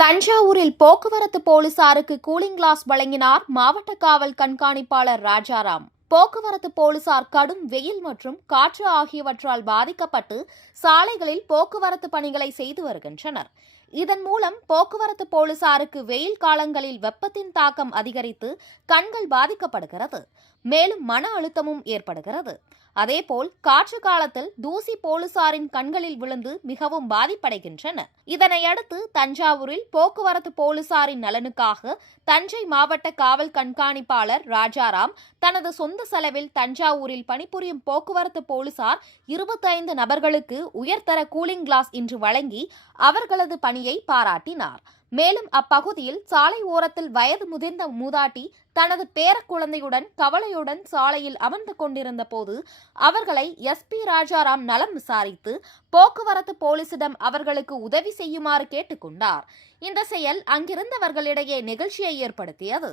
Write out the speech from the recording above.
தஞ்சாவூரில் போக்குவரத்து போலீசாருக்கு கூலிங் கிளாஸ் வழங்கினார் மாவட்ட காவல் கண்காணிப்பாளர் ராஜாராம். போக்குவரத்து போலீசார் கடும் வெயில் மற்றும் காற்று ஆகியவற்றால் பாதிக்கப்பட்டு சாலைகளில் போக்குவரத்து பணிகளை செய்து வருகின்றனர். இதன் மூலம் போக்குவரத்து போலீசாருக்கு வெயில் காலங்களில் வெப்பத்தின் தாக்கம் அதிகரித்து கண்கள் பாதிக்கப்படுகிறது. மேலும் மன அழுத்தமும் ஏற்படுகிறது. அதேபோல் காற்று காலத்தில் தூசி போலீசாரின் கண்களில் விழுந்து மிகவும் பாதிப்படைகின்றன. இதனையடுத்து தஞ்சாவூரில் போக்குவரத்து போலீசாரின் நலனுக்காக தஞ்சை மாவட்ட காவல் கண்காணிப்பாளர் ராஜாராம் தனது சொந்த செலவில் தஞ்சாவூரில் பணிபுரியும் போக்குவரத்து போலீசார் 25 நபர்களுக்கு உயர்தர கூலிங் கிளாஸ் இன்று வழங்கி அவர்களது பணியை பாராட்டினார். மேலும் அப்பகுதியில் சாலை ஓரத்தில் வயது முதிர்ந்த மூதாட்டி தனது பேரக்குழந்தையுடன் கவலையுடன் சாலையில் அமர்ந்து கொண்டிருந்த போது அவர்களை எஸ்பி ராஜாராம் நலம் விசாரித்து போக்குவரத்து போலீசிடம் அவர்களுக்கு உதவி செய்யுமாறு கேட்டுக்கொண்டார். இந்த செயல் அங்கிருந்தவர்களிடையே நெகிழ்ச்சியை ஏற்படுத்தியது.